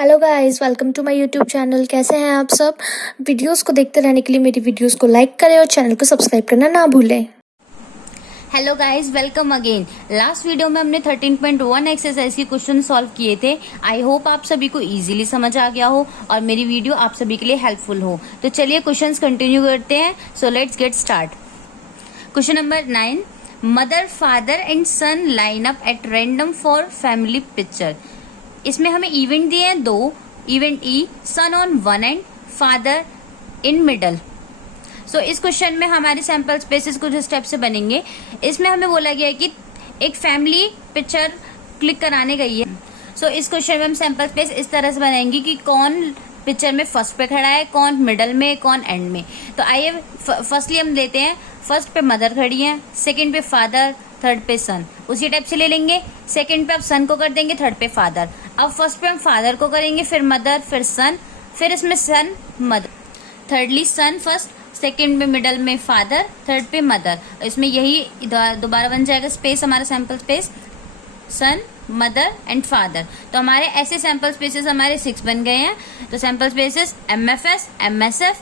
Hello guys, welcome to my YouTube channel. कैसे हैं आप सब? वीडियोस को देखते रहने के लिए मेरी वीडियोस को लाइक करें और चैनल को सब्सक्राइब करना ना भूलें। Hello guys, welcome again. Last video में हमने 13.1 एक्सरसाइज के क्वेश्चन सॉल्व किए थे। आई होप आप सभी को इजीली समझ आ गया हो और मेरी वीडियो आप सभी के लिए हेल्पफुल हो। तो चलिए क्वेश्चंस कंटिन्यू करते हैं। So let's get start. Question number 9, mother father and son line up at random for family picture. इसमें हमें इवेंट दिए हैं दो। Event E, son on one end, father in middle. So इस क्वेश्चन में हमारे सैंपल स्पेसेस कुछ step से बनेंगे। इसमें हमें बोला गया है कि एक फैमिली पिक्चर क्लिक कराने गई है। सो इस क्वेश्चन में हम सैंपल स्पेस इस तरह से बनाएंगे कि कौन पिक्चर में फर्स्ट पे खड़ा है, कौन मिडल में, कौन एंड में। तो आइए फर्स्टली हम लेते हैं, फर्स्ट पे मदर खड़ी है, सेकंड पे फादर, थर्ड पे सन। उसी टाइप से ले लेंगे। सेकंड पे अब सन को कर देंगे, थर्ड पे फादर। अब फर्स्ट पे हम फादर को करेंगे, फिर मदर, फिर सन, फिर इसमें son mother. Thirdly son first, second में मिडल में फादर, थर्ड पे मदर। इसमें यही दोबारा बन जाएगा स्पेस, हमारा sample space, son mother and father. तो हमारे ऐसे सैंपल स्पेसेस हमारे 6 बन गए हैं। तो sample spaces MFS, MSF,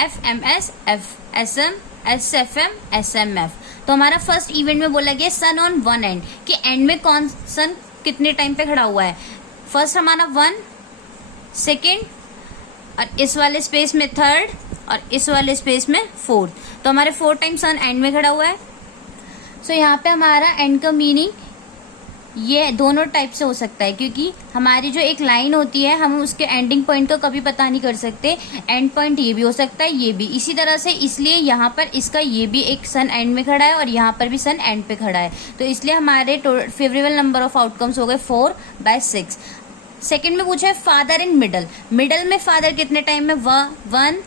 FMS, FSM, SFM, SMF। तो हमारा फर्स्ट इवेंट में बोला गया सन ऑन वन एंड, कि एंड में कौन सन कितने टाइम पे खड़ा हुआ है। फर्स्ट हमारा 1, सेकेंड, और इस वाले स्पेस में थर्ड, और इस वाले स्पेस में फोर्थ। तो हमारे 4 टाइम सन एंड में खड़ा हुआ है। सो यहाँ पे हमारा एंड का मीनिंग ये दोनों टाइप से हो सकता है, क्योंकि हमारी जो एक लाइन होती है हम उसके एंडिंग पॉइंट का कभी पता नहीं कर सकते। एंड पॉइंट ये भी हो सकता है, ये भी इसी तरह से। इसलिए यहाँ पर इसका ये भी एक सन एंड में खड़ा है और यहाँ पर भी सन एंड पे खड़ा है। तो इसलिए हमारे फेवरेबल नंबर ऑफ आउटकम्स हो गए 4/6। सेकेंड में पूछा है फादर इन मिडल। मिडल में फादर कितने टाइम में? 1,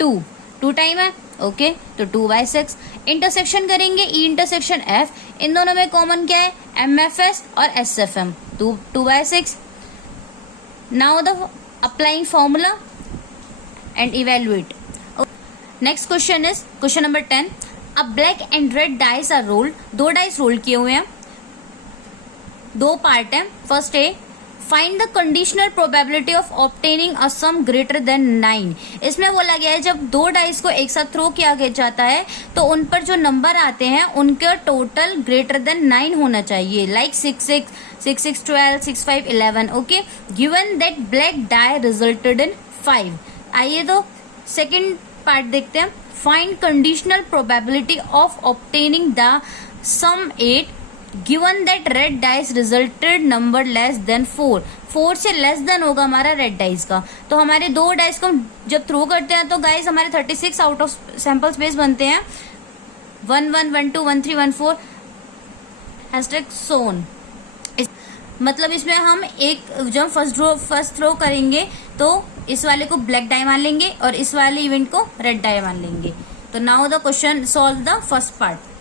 2 टाइम है। ओके, तो 2/6। इंटरसेक्शन करेंगे, ई इंटरसेक्शन एफ। इन दोनों में कॉमन क्या है? MFS और SFM। 2/6। Now the applying formula and evaluate. Next question is question number 10। A black and red dice are rolled. 2 dice roll किए हुए हैं, 2 पार्ट है। First A, find the conditional probability of obtaining a sum greater than 9। इसमें बोला गया है जब 2 dice को एक साथ थ्रो किया जाता है तो उन पर जो नंबर आते हैं उनका टोटल ग्रेटर देन 9 होना चाहिए। Like 6, 6, 12, 6, 5, 11। Okay, given that black die resulted in 5। आइए तो सेकेंड पार्ट देखते हैं। Find conditional probability of obtaining the sum 8 given that red dice resulted number less than 4। 4 से लेस देन होगा हमारा रेड डाइस का। तो हमारे 2 डाइस को जब थ्रो करते हैं तो गाइस हमारे 36 आउट ऑफ सैंपल स्पेस बनते हैं। 1, 1, 1, 2, 1, 3, 1, 4 हैशटैग सोन। मतलब इसमें हम एक जब फर्स्ट थ्रो करेंगे तो इस वाले को ब्लैक डाई मान लेंगे और इस वाले इवेंट को रेड डाई मान लेंगे। तो now the question solve the first part.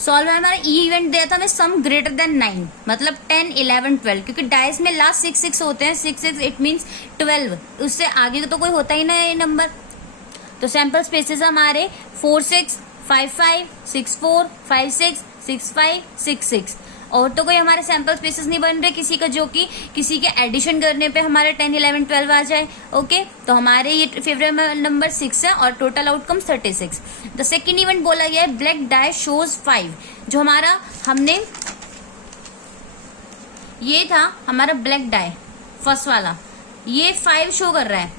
Solve में हमारा ई इवेंट दिया था हमें सम ग्रेटर देन 9, मतलब 10, 11, 12, क्योंकि डाइस में लास्ट 6 होते हैं। 6 इट मीन्स 12, उससे आगे तो कोई होता ही ना ये नंबर। तो सैंपल स्पेसेस हमारे 4, 6, 5, 5, 6, 4, 5, 6, 6, 5, 6, 6। और तो कोई हमारे सैंपल स्पेसेस नहीं बन रहे किसी का जो कि किसी के एडिशन करने पे हमारे 10, 11, 12 आ जाए। ओके, तो हमारे ये फेवरेबल नंबर 6 है और total outcome 36। The second event बोला गया है ब्लैक डाई शोज 5। जो हमारा हमने ये था हमारा ब्लैक डाई फर्स्ट वाला, ये 5 शो कर रहा है,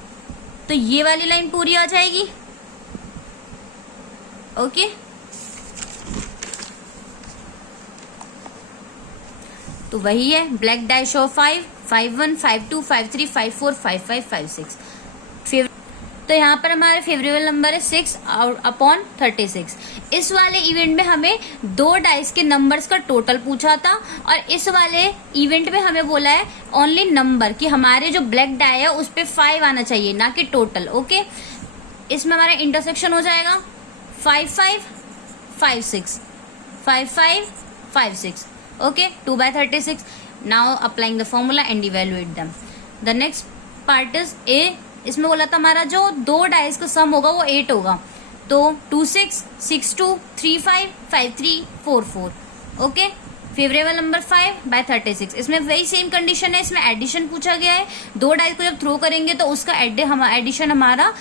तो ये वाली लाइन पूरी आ जाएगी। ओके, तो वही है ब्लैक डाई शो 5, 5, 1, 5, 2, 5, 3, 5, 4, 5, 5, 5, 6। तो यहाँ पर हमारे फेवरेबल नंबर है 6/36। इस वाले इवेंट में हमें 2 डाइस के नंबर्स का टोटल पूछा था और इस वाले इवेंट में हमें बोला है ओनली नंबर, कि हमारे जो ब्लैक डाई है उस पे 5 आना चाहिए, ना कि टोटल। ओके, इसमें हमारा इंटरसेक्शन हो जाएगा 5, 5, 5, 6, 5, 5, 5, 6। Okay, 2/36। Now applying the formula and evaluate them. The next part is a. इसमें बोला था हमारा जो 2 डाइस का सम होगा वो 8 होगा। तो 2, 6, 6, 2, 3, 5, 5, 3, 4, 4। Okay, favourable number 5/36। इसमें वही सेम कंडीशन है, इसमें एडिशन पूछा गया है। 2 डाई को जब थ्रो करेंगे तो उसका एडिशन हमारा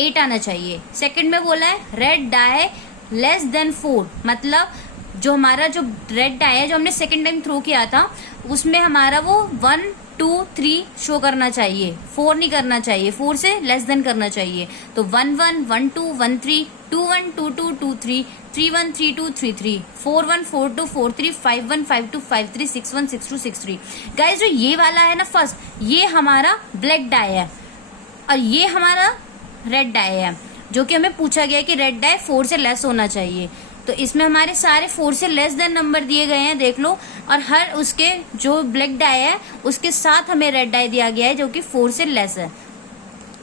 8 आना चाहिए। सेकंड में बोला है रेड डाई लेस देन 4, मतलब जो हमारा जो रेड डाई है जो हमने सेकंड टाइम थ्रो किया था उसमें हमारा वो 1 2 3 शो करना चाहिए, 4 नहीं करना चाहिए, 4 से लेस देन करना चाहिए। तो 1 1 1 2 1 3 2 1 2 2 2 3 3 1 3 2 3 3 4 1 4 2 4 3 5 1 5 2 5 3 6 1 6 2 6 3। गाइस जो ये वाला है ना फर्स्ट, ये हमारा ब्लैक डाई है और ये हमारा रेड डाई है, जो कि हमें पूछा गया है कि रेड डाई 4 से लेस होना चाहिए। तो इसमें हमारे सारे 4 से लेस देन नंबर दिए गए हैं, देख लो। और हर उसके जो ब्लैक डाई है उसके साथ हमें रेड डाई दिया गया है जो कि 4 से लेस है।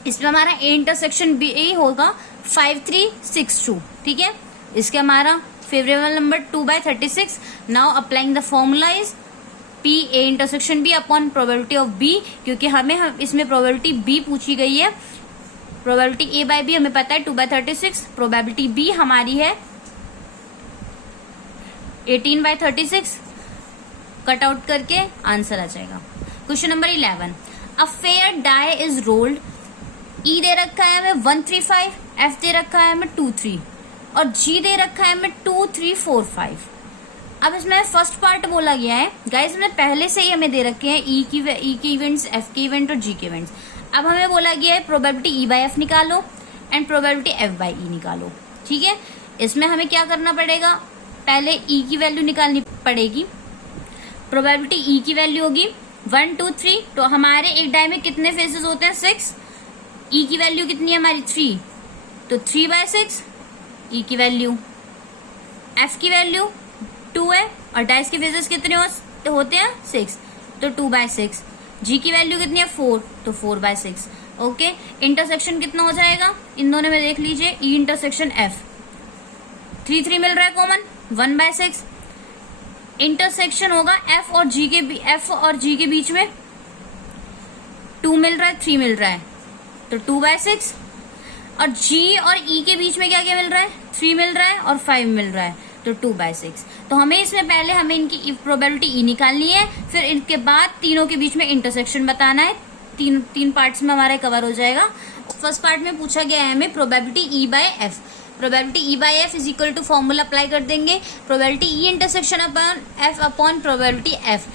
इसमें हमारा ए इंटरसेक्शन बी ए होगा 5 3 6 2, ठीक है। इसके हमारा favourable number 2/36। Now applying the formula is P A intersection B upon probability of B, क्योंकि हमें इसमें प्रोबेबिलिटी बी पूछी गई है। प्रोबेबिलिटी ए बाय बी हमें पता है 2/36, प्रोबेबिलिटी बी हमारी है 18/36। कट आउट करके आंसर आ जाएगा। Question number 11, a fair die is rolled. E दे रखा है हमें 1 3 5, एफ दे रखा है हमें 2 3 और जी दे रखा है हमें 2 3 4 5। अब इसमें फर्स्ट पार्ट बोला गया है गाइस, हमें पहले से ही हमें दे रखे हैं ई के इवेंट्स, एफ के इवेंट और जी के इवेंट्स। अब हमें बोला गया है प्रोबेबिलिटी ई बाय एफ निकालो एंड प्रोबेबिलिटी एफ बाय ई निकालो, ठीक है। इसमें हमें क्या करना पड़ेगा, पहले ई की वैल्यू निकालनी पड़ेगी। प्रोबेबिलिटी ई की वैल्यू होगी 1 2 3, तो हमारे एक डाई में कितने फेसेस होते हैं 6। ई की वैल्यू कितनी है हमारी 3, तो 3/6 ई की वैल्यू। एफ की वैल्यू 2 है और डाइस के फेसेस कितने होते हैं 6, तो 2/6। जी की वैल्यू कितनी है 4, तो 4/6। ओके, इंटरसेक्शन कितना हो जाएगा इन दोनों में देख लीजिए, ई इंटरसेक्शन एफ 3 3 मिल रहा है कॉमन 1/6। इंटरसेक्शन होगा एफ और जी के बीच में 2 मिल रहा है 3 मिल रहा है, तो 2/6। और जी और ई के बीच में क्या क्या मिल रहा है 3 मिल रहा है और 5 मिल रहा है, तो 2/6। तो हमें इसमें पहले हमें इनकी प्रोबेबिलिटी ई निकालनी है, फिर इनके बाद तीनों के बीच में इंटरसेक्शन बताना है। तीन पार्ट्स में हमारा कवर हो जाएगा। फर्स्ट पार्ट में पूछा गया है हमें probability E by F. Probability E by F is equal to formula apply कर देंगे, probability E intersection upon F upon probability F.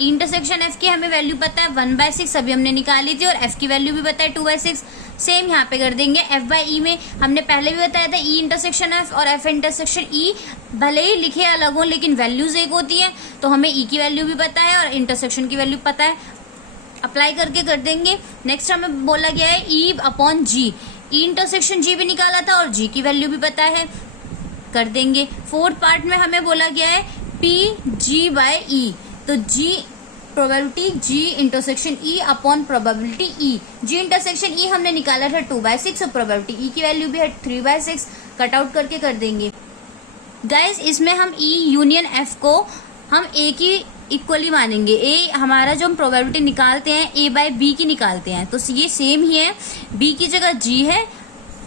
E intersection F की हमें वैल्यू पता है 1/6, अभी हमने निकाली थी, और एफ की वैल्यू भी पता है 2/6। सेम यहाँ पे कर देंगे। एफ बाय ई में हमने पहले भी बताया था ई इंटरसेक्शन एफ और एफ इंटरसेक्शन ई भले ही लिखे अलग हो लेकिन वैल्यूज एक होती है, तो हमें ई की वैल्यू भी पता है और इंटरसेक्शन की वैल्यू पता है। अप्लाई करके कर देंगे। नेक्स्ट हमें बोला गया है ई अपॉन जी, ई इंटरसेक्शन जी भी निकाला था और जी की वैल्यू भी पता है, कर देंगे। फोर्थ पार्ट में हमें बोला गया है पी जी बाय ई, तो G probability G intersection E upon probability E. G intersection E हमने निकाला था 2/6 और प्रोबेबिलिटी ई की वैल्यू भी है 3/6। कट आउट करके कर देंगे। गाइस इसमें हम ई यूनियन एफ को हम ए की इक्वली मानेंगे। ए हमारा जो हम प्रोबेबिलिटी निकालते हैं ए बाय बी की निकालते हैं, तो ये सेम ही है। बी की जगह जी है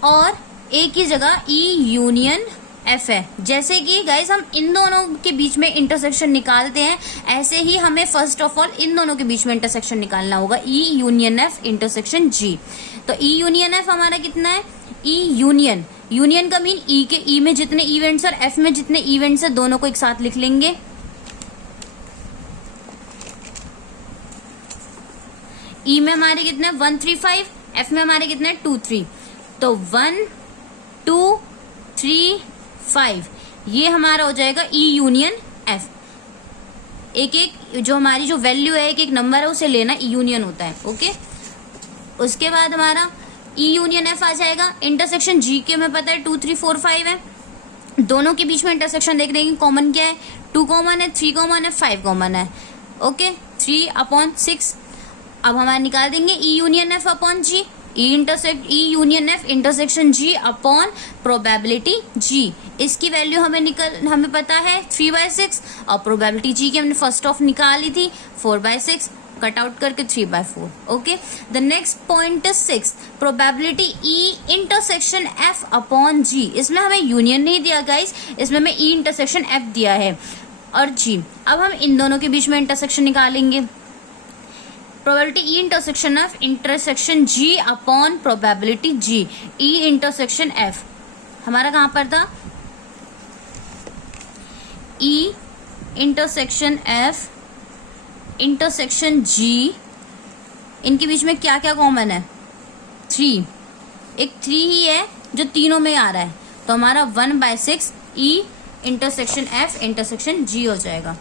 और ए की जगह ई यूनियन एफ है। जैसे कि गाइस हम इन दोनों के बीच में इंटरसेक्शन निकालते हैं, ऐसे ही हमें फर्स्ट ऑफ ऑल इन दोनों के बीच में इंटरसेक्शन निकालना होगा, ई यूनियन एफ इंटरसेक्शन जी। तो ई यूनियन एफ हमारा कितना है, ई यूनियन का मीन ई में जितने इवेंट्स और एफ में जितने इवेंट्स है दोनों को एक साथ लिख लेंगे। ई में हमारे कितने 1 3 5, एफ में हमारे कितने 2 3, तो 1 2 3 5 ये हमारा हो जाएगा ई यूनियन एफ। एक एक जो हमारी जो वैल्यू है एक एक नंबर है उसे लेना ई यूनियन होता है। ओके, उसके बाद हमारा ई यूनियन एफ आ जाएगा। इंटरसेक्शन जी के में पता है 2 3 4 5 है, दोनों के बीच में इंटरसेक्शन देख देंगे कॉमन क्या है, 2 कॉमन है, 3 कॉमन है, 5 कॉमन है। ओके, 3/6। अब हमारे निकाल देंगे ई यूनियन एफ अपॉन जी, E union F intersection G upon probability जी। इसकी वैल्यू हमें पता है 3/6 और प्रोबेबिलिटी जी की हमने फर्स्ट ऑफ निकाली थी 4/6। कट आउट करके 3/4। Okay, the next point is 6 probability E intersection F upon G. इसमें हमें यूनियन नहीं दिया गाइस, इसमें हमें ई इंटरसेक्शन एफ दिया है और जी। अब हम इन दोनों के बीच में इंटरसेक्शन निकालेंगे। Probability E intersection F intersection G upon probability G. E intersection F हमारा कहां पर था? E intersection F intersection G, इनके बीच में क्या क्या कॉमन है? 3, एक 3 ही है जो तीनों में आ रहा है, तो हमारा 1/6 ई इंटरसेक्शन एफ इंटरसेक्शन जी हो जाएगा।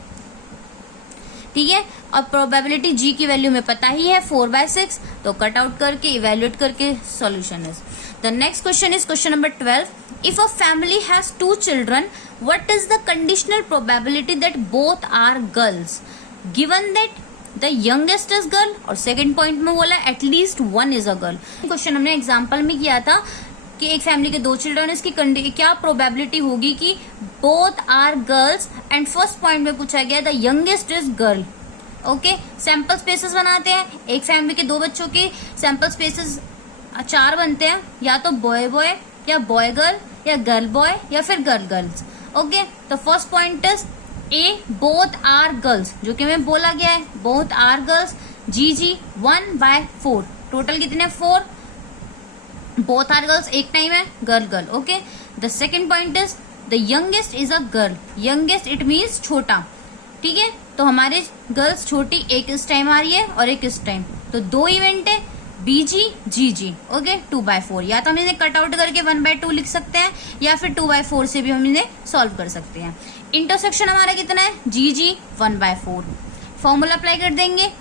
ठीक है, और प्रोबेबिलिटी जी की वैल्यू में पता ही है 4/6, तो कट आउट करके इवेल्युएट करके solution is. The next question is question number 12। If a family has 2 children, what is the conditional probability that both are girls given that the youngest is girl, और second point में बोला at least 1 is a girl. Question हमने example में किया था कि एक family के 2 चिल्ड्रन, इसकी क्या प्रोबेबिलिटी होगी कि both are girls, and first point में पूछा गया the youngest is girl. Okay, sample spaces बनाते हैं। एक फैमिली के 2 बच्चों के सैंपल स्पेसेस 4 बनते हैं, या तो बॉय बॉय या बॉय गर्ल या गर्ल बॉय या फिर गर्ल गर्ल्स। ओके, तो first point is A both are girls, जो कि हमें बोला गया है बोथ आर गर्ल्स। जी 1/4, टोटल कितने? 4। बोथ आर गर्ल्स एक टाइम है, girl girl. Okay, the second point is the youngest is a girl. Youngest it means छोटा। ठीक है, तो हमारे गर्ल्स छोटी एक इस टाइम आ रही है और एक इस टाइम, तो 2 इवेंट है बीजी जी। ओके, 2/4, या तो हम इन्हें कट आउट करके 1/2 लिख सकते हैं, या फिर 2/4 से भी हम इन्हें सॉल्व कर सकते हैं। इंटरसेक्शन हमारा कितना है? जी 1/4। फॉर्मूला अप्लाई कर देंगे।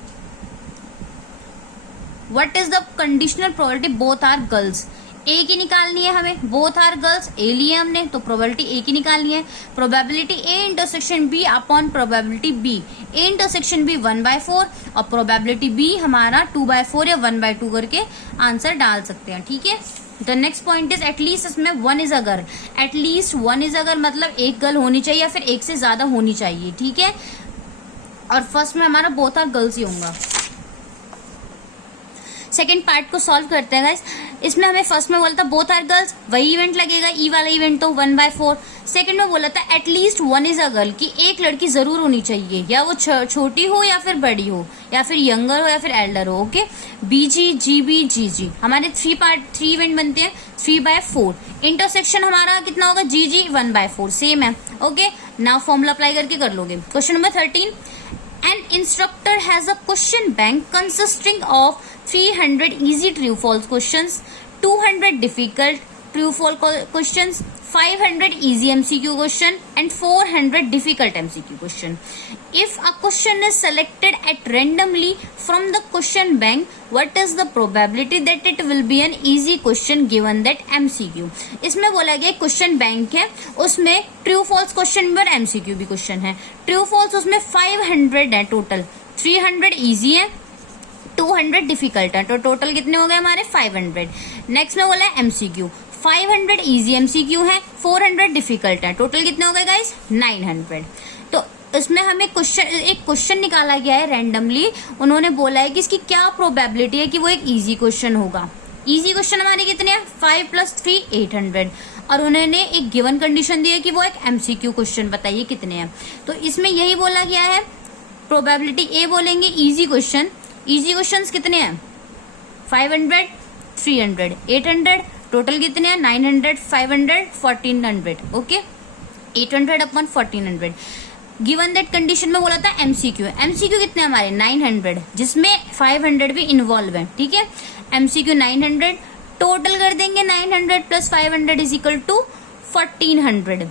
What is the conditional probability both are girls? A की निकालनी है हमें, बोथ आर गर्ल्स ए लिए हमने, तो प्रोबेबिलिटी ए की निकालनी है। Probability A intersection B upon probability B. A intersection B 1/4 और प्रोबेबिलिटी बी हमारा 2/4 या 1/2 करके आंसर डाल सकते हैं। ठीक है, the next point is at least, इसमें 1 is a girl. At least 1 is a girl मतलब एक गर्ल होनी चाहिए या फिर एक से ज्यादा होनी चाहिए। ठीक है, और फर्स्ट में हमारा बोथ आर गर्ल्स ही होगा। सेकेंड पार्ट को सॉल्व करते हैं गाइस। इसमें हमें फर्स्ट में बोला था बोथ आर गर्ल्स, वही इवेंट लगेगा, ई वाला इवेंट तो 1/4। सेकेंड में बोला था एटलीस्ट 1 इज अ गर्ल, कि एक लड़की जरूर होनी चाहिए, या वो छोटी हो या फिर बड़ी हो, या फिर यंगर हो या फिर एल्डर हो। ओके, बीजी जी हमारे 3 इवेंट बनते हैं, 3/4। इंटरसेक्शन हमारा कितना होगा? जी 1/4, सेम है। ओके, नाउ फॉर्मूला अप्लाई करके कर लोगे। Question number 13। An instructor has a question bank consisting of 300 easy true-false questions, 200 difficult true-false questions, 500 easy MCQ question, and 400 difficult MCQ question. If a question is selected at randomly from the question bank, what is the probability that it will be an easy question given that MCQ? इसमें बोला गया question bank है, उसमें true false question और MCQ भी question है। True false उसमें 500 है टोटल, 300 इजी है, 200 डिफिकल्ट है, तो टोटल कितने हो गए हमारे? 500। नेक्स्ट में बोला है MCQ, 500 इजी MCQ है, 400 डिफिकल्ट है, टोटल कितने हो गए गाइस? 900। तो इसमें हमें एक क्वेश्चन निकाला गया है रैंडमली, उन्होंने बोला है कि इसकी क्या प्रोबेबिलिटी है कि वो एक इजी क्वेश्चन होगा। इजी क्वेश्चन हमारे कितने हैं? 5 + 3 800, और उन्होंने एक गिवन कंडीशन दी है कि वो एक MCQ क्वेश्चन, बताइए कितने हैं। तो इसमें यही बोला गया है, प्रोबेबिलिटी ए बोलेंगे इजी क्वेश्चन। इजी क्वेश्चंस कितने हैं? 500 300 800, टोटल कितने हैं? 900 500 1400। Okay, 800 upon 1400। Given that condition में बोला था MCQ कितने हमारे? 900, जिसमें 500 भी इन्वॉल्व है। ठीक है, MCQ 900, टोटल कर देंगे 900 + 500 = 1400।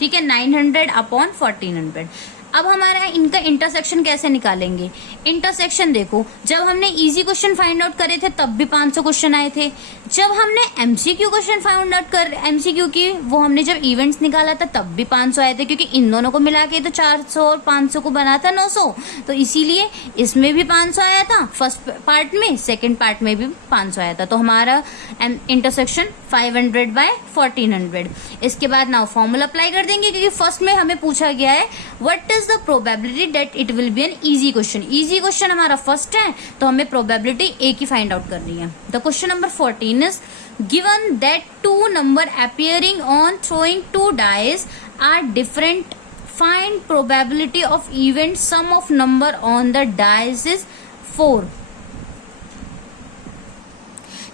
ठीक है, 900 अपॉन 1400। अब हमारा इनका इंटरसेक्शन कैसे निकालेंगे? इंटरसेक्शन देखो, जब हमने इजी क्वेश्चन फाइंड आउट करे थे तब भी 500 क्वेश्चन आए थे। जब हमने MCQ question find out MCQ की वो हमने जब इवेंट्स निकाला था तब भी 500 आए थे, क्योंकि इन दोनों को मिला के तो 400 और 500 को बना था 900, तो इसीलिए इसमें भी 500 आया था फर्स्ट पार्ट में, सेकेंड पार्ट में भी 500 आया था। तो हमारा इंटरसेक्शन 500/1400। इसके बाद नाउ फॉर्मूला अप्लाई कर देंगे, क्योंकि फर्स्ट में हमें पूछा गया है what is the probability that it will be an easy question. Easy question हमारा फर्स्ट है, तो हमें प्रोबेबिलिटी ए की फाइंड आउट करनी है। The question number 14 is given that 2 number appearing on throwing 2 dice are different find probability of event sum of number on the dice is 4।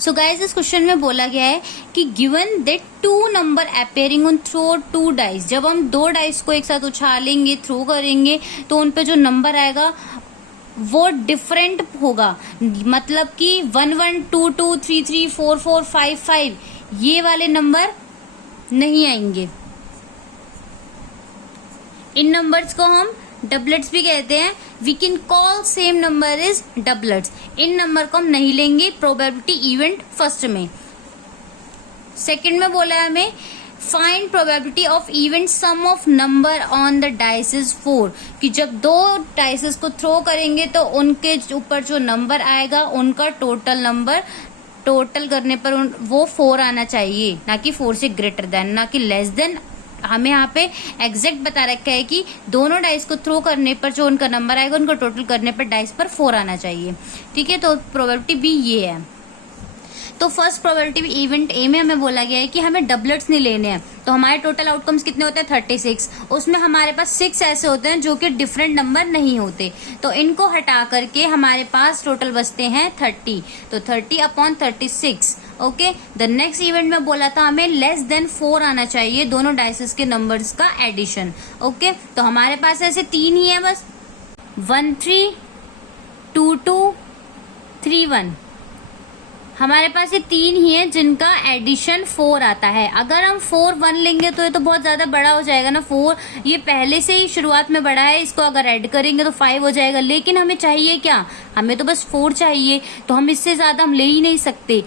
So guys इस question में बोला गया है कि given that 2 number appearing on throw 2 dice, जब हम 2 dice को एक साथ उछालेंगे, थ्रो करेंगे, तो उन पे जो नंबर आएगा वो डिफरेंट होगा। मतलब कि 1 1 2 2 3 3 4 4 5 5 ये वाले नंबर नहीं आएंगे। इन नंबर्स को हम डबलेट्स भी कहते हैं। We can call same number is doublets. इन नंबर को हम नहीं लेंगे प्रोबेबिलिटी इवेंट फर्स्ट में। सेकंड में बोला है हमें find probability of event sum of number on the dices 4, कि जब 2 डाइसेस को थ्रो करेंगे तो उनके ऊपर जो नंबर आएगा उनका टोटल नंबर टोटल करने पर वो 4 आना चाहिए, ना कि 4 से ग्रेटर देन, ना कि लेस देन। हमें यहाँ पे एग्जैक्ट बता रखा है कि दोनों डाइस को थ्रो करने पर जो उनका नंबर आएगा उनको टोटल करने पर डाइस पर 4 आना चाहिए। ठीक है, तो प्रोबेबिलिटी बी ये है। तो फर्स्ट प्रोबेबिलिटी इवेंट ए में हमें बोला गया है कि हमें डबलेट्स नहीं लेने हैं। तो हमारे टोटल आउटकम्स कितने होते हैं 36। उसमें हमारे पास 6 ऐसे होते हैं जो कि डिफरेंट नंबर नहीं होते, तो इनको हटा करके हमारे पास टोटल बचते हैं 30। तो 30/36। ओके, द नेक्स्ट इवेंट में बोला था हमें लेस देन 4 आना चाहिए दोनों डाइसेस के नंबर्स का एडिशन। ओके, तो हमारे पास ऐसे 3 ही है बस, 1 3 2 2 3 1। हमारे पास ये 3 ही है जिनका एडिशन 4 आता है। अगर हम 4 1 लेंगे तो ये तो बहुत ज्यादा बड़ा हो जाएगा ना। 4 ये पहले से ही शुरुआत में बड़ा है, इसको अगर ऐड करेंगे तो 5 हो जाएगा। लेकिन हमें चाहिए क्या, हमें तो बस 4 चाहिए, तो हम इससे ज्यादा हम ले ही नहीं सकते।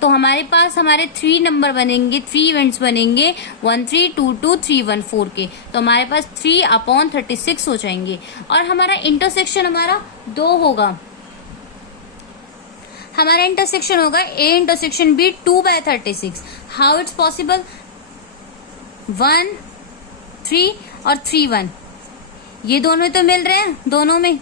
तो हमारे पास हमारे 3 नंबर बनेंगे, 3 इवेंट्स बनेंगे 1 3 2 2 3 1 4 के। तो हमारे पास 3/36 हो जाएंगे। और हमारा इंटरसेक्शन हमारा 2 होगा। हमारा इंटरसेक्शन होगा A intersection B 2/36। How it's possible, 1 3 और 3 1 ये दोनों तो मिल रहे हैं दोनों में।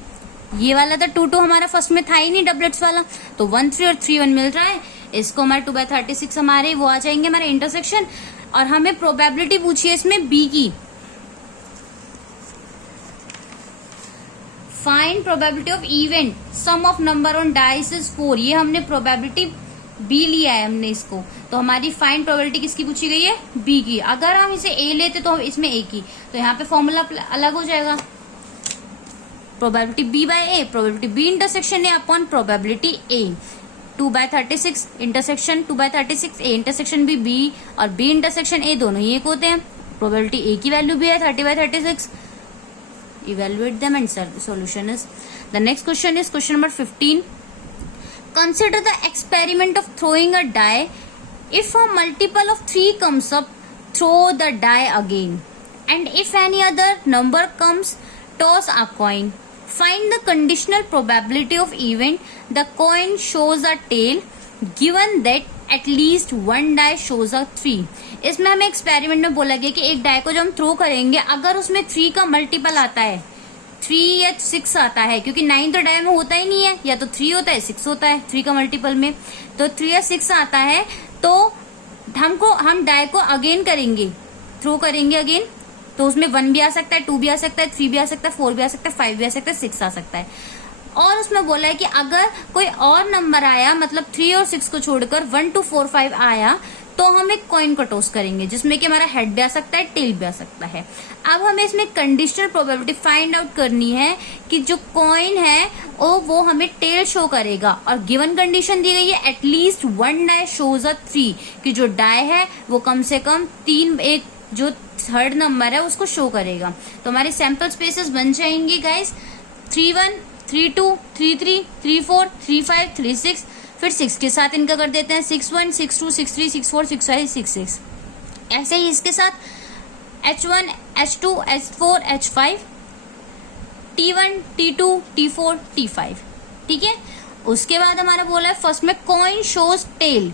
ये वाला तो 2 2 हमारा फर्स्ट में था ही नहीं डबलेट्स वाला, तो 1 3 और 3 1 मिल रहा है। इसको हमारे 2/36 हमारे वो आ जाएंगे हमारे इंटरसेक्शन। और हमें प्रोबेबिलिटी पूछी है इसमें बी की, find probability of event sum of number on dice is 4। ये हमने प्रोबेबिलिटी बी लिया है हमने इसको, तो हमारी फाइंड प्रोबेबिलिटी किसकी पूछी गई है, बी की। अगर हम इसे ए लेते तो हम इसमें ए की, तो यहाँ पे फॉर्मूला अलग हो जाएगा, probability B by A, probability B intersection A upon probability A. 2/36 intersection 2/36 A intersection B और बी इंटरसेक्शन ए दोनों ही एक होते हैं। प्रोबेबिलिटी ए की वैल्यू भी है 30/36। Evaluate them and solution is. The next question is question number 15. Consider the experiment of throwing a die. If a multiple of 3 comes up, throw the die again. And if any other number comes, toss a coin. Find the conditional probability of event. The coin shows a tail given that at least one die shows a 3. इसमें हमें experiment में बोला गया कि एक die को जब हम थ्रो करेंगे अगर उसमें 3 का मल्टीपल आता है, 3 या 6 आता है, क्योंकि 9 तो डाई में होता ही नहीं है, या तो 3 होता है 6 होता है 3 का मल्टीपल में, तो 3 या 6 आता है तो हम डाई को अगेन करेंगे, थ्रो करेंगे अगेन, तो उसमें 1 भी आ सकता है, 2 भी आ सकता है, 3 भी आ सकता है, 4 भी आ सकता है, 5 भी आ सकता है, 6 आ सकता है। और उसमें बोला है कि अगर कोई और नंबर आया, मतलब 3 और 6 को छोड़कर 1 2 4 5 आया, तो हम एक कॉइन को टॉस करेंगे जिसमें कि हमारा हेड भी आ सकता है, टेल भी आ सकता है। अब हमें इसमें कंडीशनल प्रोबेबिलिटी फाइंड आउट करनी है कि जो कॉइन है वो हमें टेल शो करेगा, और गिवन कंडीशन दी गई है एटलीस्ट 1 डाई शोज अ 3, कि जो डाई है वो कम से कम 3 एक जो थर्ड नंबर है उसको शो करेगा। तो हमारे सैंपल स्पेसेस बन जाएंगे गाइस 3 1 3 2 3 3 3 4 3 5 3 6, फिर 6 के साथ इनका कर देते हैं 6 1 6 2 6 3 6 4 6 5 6 6। ऐसे ही इसके साथ H1 H2 H4 H5 T1 T2 T4 T5। ठीक है, उसके बाद हमारा बोला है फर्स्ट में coin shows tail,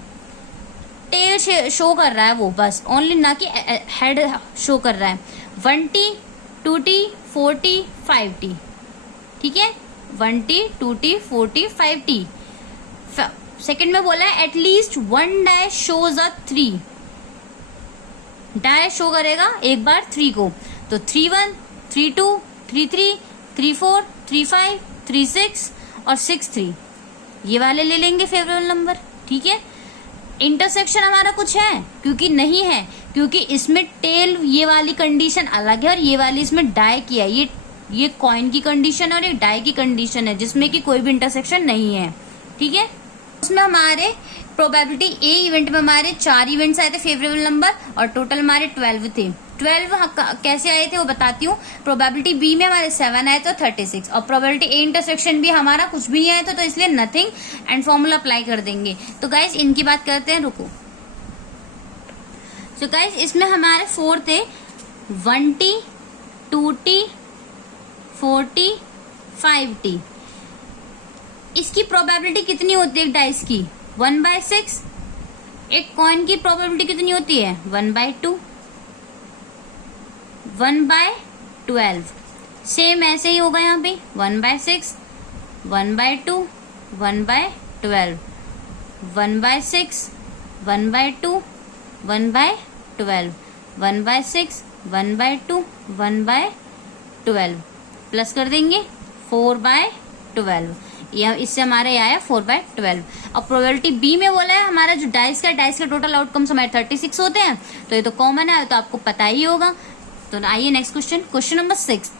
tail show कर रहा है वो बस, ओनली ना कि हेड शो कर रहा है। 1T 2T 4T 5T। ठीक है, 1T 2T 4T 5T। Second में बोला है at least 1 die shows a 3, die show करेगा एक बार 3 को, तो 3 1 32, 33, 34, 35, 36 और 63, ये वाले ले लेंगे फेवरेबल नंबर। ठीक है, इंटरसेक्शन हमारा कुछ है क्योंकि नहीं है, क्योंकि इसमें टेल ये वाली कंडीशन अलग है और ये वाली इसमें डाई की है। ये कॉइन की कंडीशन और एक डाई की कंडीशन है जिसमें कि कोई भी इंटरसेक्शन नहीं है। ठीक है, उसमें हमारे प्रोबेबिलिटी ए इवेंट में हमारे 4 इवेंट्स आए थे फेवरेबल नंबर और टोटल हमारे 12 थे। 12 कैसे आए थे वो बताती हूँ। प्रोबेबिलिटी बी में हमारे 7 आए थे, 36, और प्रोबेबिलिटी ए इंटरसेक्शन भी हमारा कुछ भी नहीं आया था, तो इसलिए नथिंग एंड फॉर्मूला अप्लाई कर देंगे। तो गाइज इनकी बात करते हैं, रुको। तो गाइज इसमें हमारे 4 थे, 1t, 2t, 4t, 5t। इसकी प्रोबेबिलिटी कितनी होती है एक डाइस की? 1/6। एक कॉइन की प्रोबेबिलिटी कितनी होती है? 1/2, 1/12। सेम ऐसे ही होगा यहाँ पे, 1/6, 1/2, 1/12, 1/6, 1/2, 1/12, 1/6, 1/2, 1/12 प्लस कर देंगे 4/12। यह इससे हमारा आया 4/12। अब प्रोबेबिलिटी बी में बोला है हमारा जो डाइस का टोटल आउटकम्स हमारे 36 होते हैं, तो ये तो कॉमन है, तो आपको पता ही होगा। तो आइए next question, question number 6।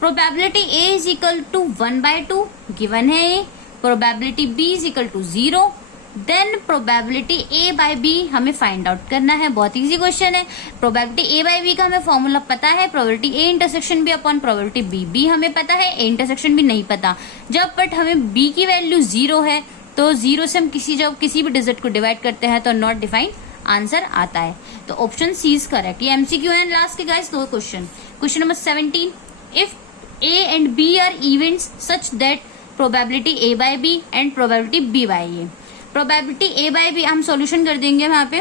Probability A is equal to 1/2 given है A, probability B is equal to 0, then probability A by B हमें फाइंड आउट करना है। बहुत इजी क्वेश्चन है। प्रोबेबिलिटी ए बाय बी का हमें फॉर्मूला पता है, probability A intersection B upon probability B B हमें पता है, ए इंटरसेक्शन भी नहीं पता। जब बट हमें बी की वैल्यू 0 है, तो 0 से हम किसी भी डिजिट को डिवाइड करते हैं तो नॉट डिफाइंड आंसर आता है। तो ऑप्शन सी इज करेक्ट। ये एमसीक्यू है लास्ट के guys, 2 question. Question number 17, if A and B are events such that probability A by B and probability B by A. Probability A by B हम solution कर देंगे यहाँ पे।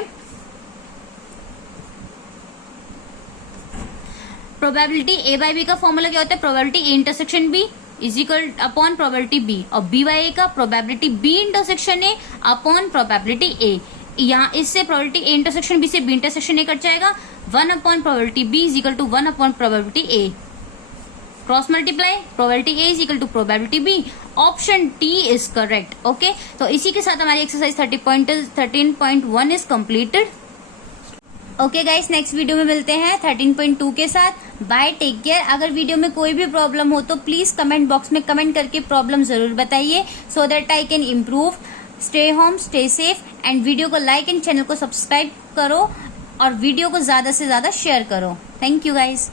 Probability A by B का formula क्या होता है? Probability A intersection B is equal upon probability B, और बी बाय ए का probability B intersection A upon probability A. यहाँ इससे प्रोबेबिलिटी ए इंटरसेक्शन बी से बी इंटरसेक्शन ए कट जाएगा, 1 upon probability B is equal to 1 upon probability A. Cross multiply, probability A is equal to probability B. Option D is correct. Okay, तो इसी के साथ हमारी exercise 13.1 is completed. Okay guys, next video में मिलते हैं 13.2 के साथ। Bye, take care. अगर वीडियो में कोई भी प्रॉब्लम हो तो प्लीज कमेंट बॉक्स में कमेंट करके प्रॉब्लम जरूर बताइए, so that I can improve. Stay home, stay safe, and video को लाइक एंड चैनल को सब्सक्राइब करो और वीडियो को ज्यादा से ज्यादा शेयर करो। Thank you guys.